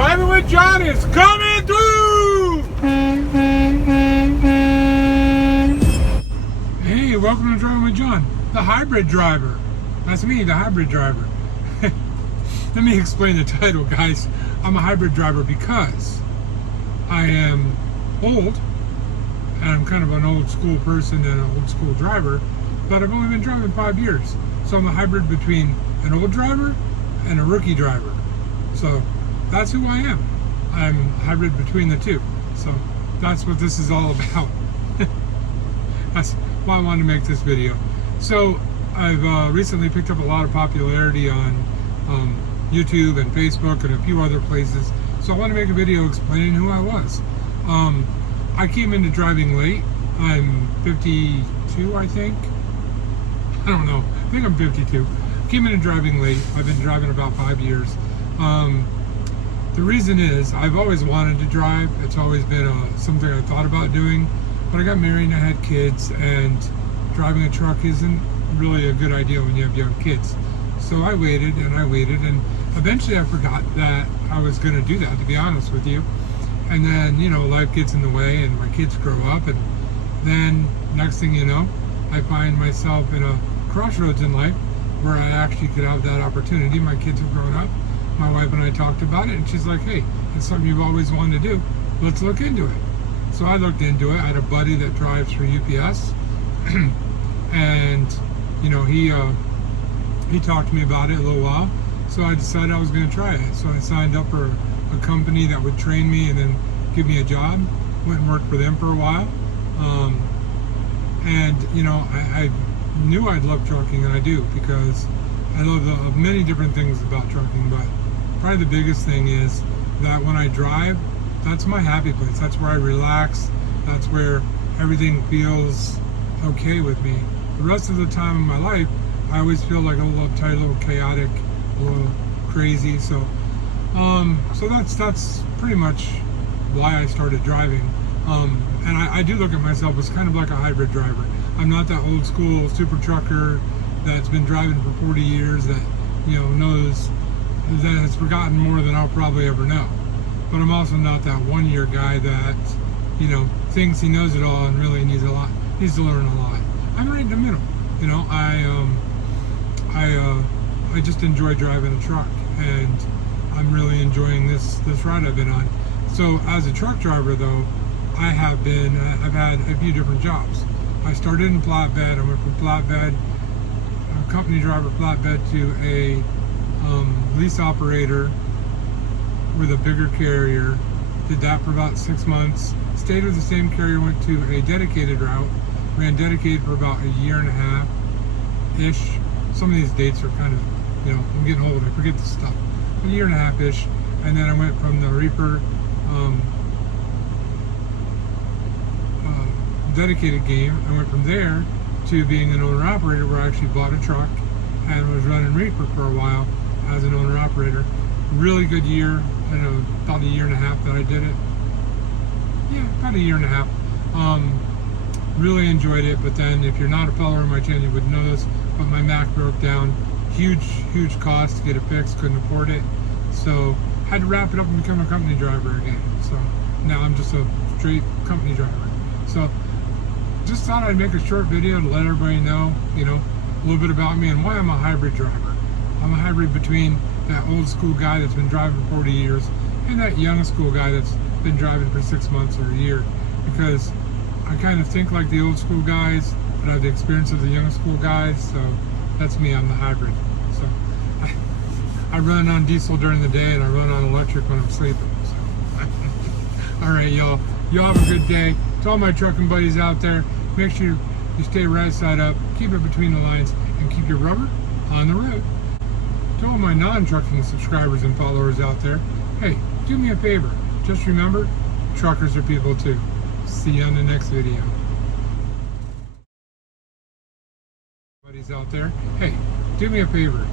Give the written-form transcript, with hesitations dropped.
Driving with John is coming through! Hey, welcome to Driving with John, the hybrid driver. That's me, the hybrid driver. Let me explain the title, guys. I'm a hybrid driver because I am old, and I'm kind of an old school person and an old school driver, but I've only been driving 5 years. So I'm a hybrid between an old driver and a rookie driver. So that's who I am. I'm a hybrid between the two. So that's what this is all about. That's why I wanted to make this video. So I've recently picked up a lot of popularity on YouTube and Facebook and a few other places. So I want to make a video explaining who I was. I came into driving late. I'm 52, I think. I don't know. I think I'm 52. Came into driving late. I've been driving about 5 years. The reason is I've always wanted to drive. It's always been something I thought about doing. But I got married and I had kids, and driving a truck isn't really a good idea when you have young kids. So I waited and eventually I forgot that I was going to do that, to be honest with you. And then, you know, life gets in the way and my kids grow up, and then next thing you know, I find myself in a crossroads in life where I actually could have that opportunity. My kids have grown up. My wife and I talked about it, and she's like, hey, it's something you've always wanted to do. Let's look into it. So I looked into it. I had a buddy that drives for UPS, and you know, he talked to me about it a little while. So I decided I was going to try it. So I signed up for a company that would train me and then give me a job. Went and worked for them for a while. And you know, I knew I'd love trucking, and I do, because I love many different things about trucking, but probably the biggest thing is that when I drive, that's my happy place. That's where I relax. That's where everything feels okay with me. The rest of the time in my life, I always feel like a little uptight, a little chaotic, a little crazy. So that's pretty much why I started driving. And I do look at myself as kind of like a hybrid driver. I'm not that old school super trucker that's been driving for 40 years that, you know, knows, that has forgotten more than I'll probably ever know. But I'm also not that 1 year guy that, you know, thinks he knows it all and really needs to learn a lot. I'm right in the middle. You know, I just enjoy driving a truck, and I'm really enjoying this ride I've been on. So as a truck driver though, I've had a few different jobs. I started in flatbed. I went from flatbed, a company driver flatbed, to a lease operator with a bigger carrier. Did that for about 6 months. Stayed with the same carrier, went to a dedicated route. Ran dedicated for about a year and a half-ish. Some of these dates are kind of, you know, I'm getting old, I forget this stuff. A year and a half-ish. And then I went from the reefer dedicated game. I went from there to being an owner-operator, where I actually bought a truck and was running reefer for a while as an owner-operator. Really good year, and about a year and a half that I did it. Yeah, about a year and a half. Really enjoyed it, but then if you're not a follower of my channel, you wouldn't know this, but my Mac broke down. Huge cost to get it fixed, couldn't afford it. So had to wrap it up and become a company driver again. So now I'm just a straight company driver. So just thought I'd make a short video to let everybody know, you know, a little bit about me and why I'm a hybrid driver. I'm a hybrid between that old school guy that's been driving for 40 years and that young school guy that's been driving for 6 months or a year, because I kind of think like the old school guys, but I have the experience of the young school guys. So that's me. I'm the hybrid. So I run on diesel during the day, and I run on electric when I'm sleeping. So all right, y'all have a good day. To all my trucking buddies out there, make sure you stay right side up, keep it between the lines, and keep your rubber on the road. To all my non-trucking subscribers and followers out there, hey, do me a favor. Just remember, truckers are people too. See you on the next video. Buddies out there, hey, do me a favor.